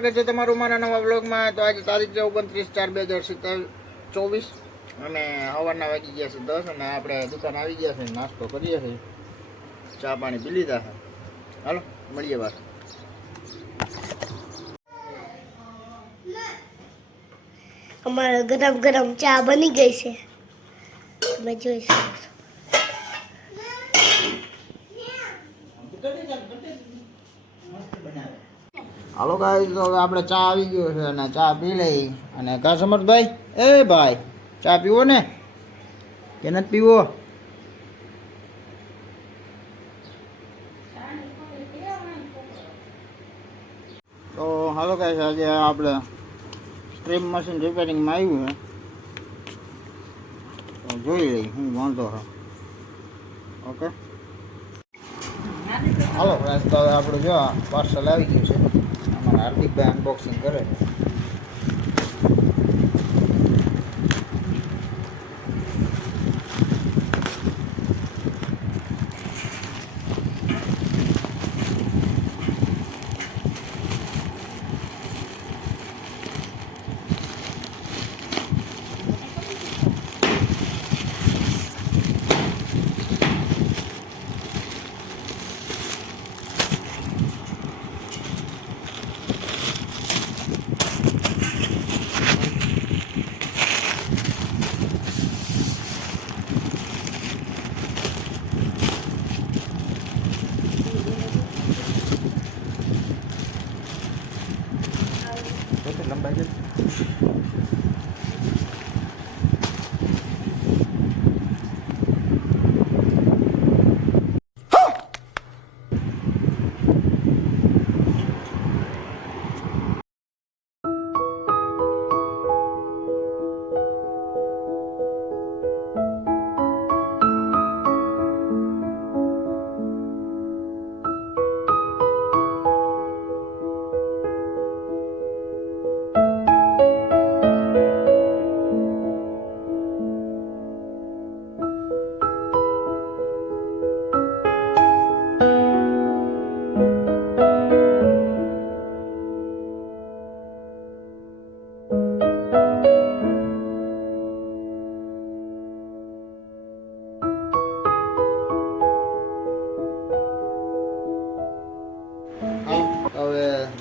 સ્વાગત છે તમારું મારા નવા વ્લોગમાં। તો આજે તારીખ છે 29/4/2024 અને સવારના વાગી ગયા છે 10 અને આપણે દુકાન આવી ગયા છે, નાસ્તો કરીએ છીએ, ચા પાણી પી લીધા છે। હાલો મળીએ વાત। અમારે ગરમ ગરમ ચા બની ગઈ છે, તમે જોઈ શકો છો। હાલો ગાઈસ, તો હવે આપણે ચા આવી ગયો છે અને ચા પી લઈ। અને કા સમર્થભાઈ, એ ભાઈ ચા પીવો ને કે નથી પીવો? તો હાલો ગાઈસ, આજે આપણે સ્ટ્રીમ મશીન રિપેરિંગમાં આવ્યું છે, તો જોઈ લઈ હું વાંધો છે। ઓકે હાલો ફ્રેન્ડ્સ, તો હવે આપણું જો પાર્સલ આવી ગયું છે, અમારા હાર્દિકભાઈ અનબોક્સિંગ કરે છે। લંબાઈ છે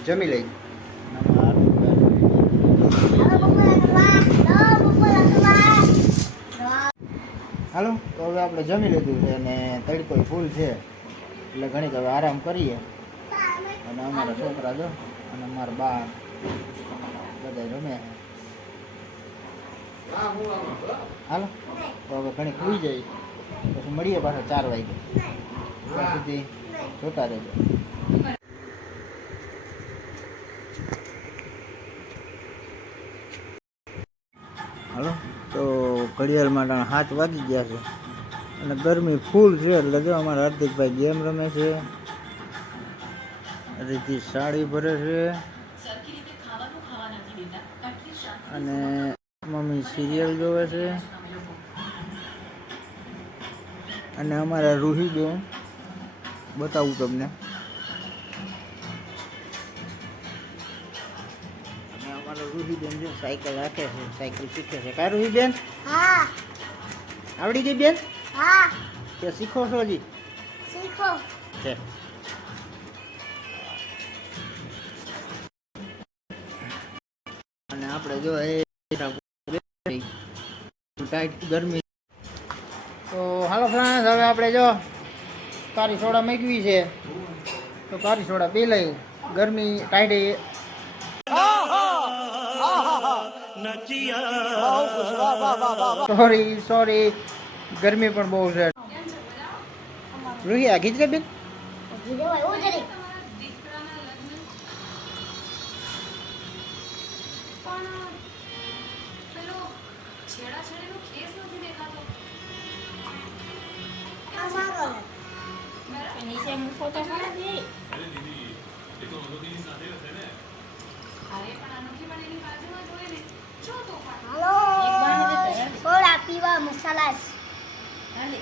જમી લઈ। હાલો તો હવે આપણે જમી લીધું છે અને તડકો ફૂલ છે એટલે ઘણીક હવે આરામ કરીએ। અને અમારા છોકરા જો અને અમારા બા બધા રમે। હાલો તો હવે ઘણી ખુઈ જાય, પછી મળીએ પાછા 4 વાગે, ત્યાં સુધી જોતા રહેજો। હાલો તો ઘડિયાળમાં 7 વાગી ગયા છે અને ગરમી ફૂલ છે, એટલે જો અમારા હાર્દિકભાઈ ગેમ રમે છે, રીતિ સાડી ભરે છે અને મમ્મી સિરિયલ જોવે છે અને અમારા રૂહીબેન બતાવું તમને, રૂહીબેન જો સાયકલ રાખે છે, સાયકલ શીખે છે। કા રૂહીબેન? હા આવડી ગઈ બેન? હા કે શીખો છો હજી? શીખો છે। અને આપણે જો એ ટાઈટ ગરમી, તો હાલો ફ્રેન્ડ્સ, હવે આપણે જો કારી સોડા મેકવી છે, તો કારી સોડા પી લઈ। ગરમી ટાઈટ સોરી ગરમી પણ બહુ છે। રૂહી આ ખીચડે બેન નીચે હું ફોટો પાડી દઈ. હાલો એક બાને દેતો, સોડા પીવા મસાલા હાલે.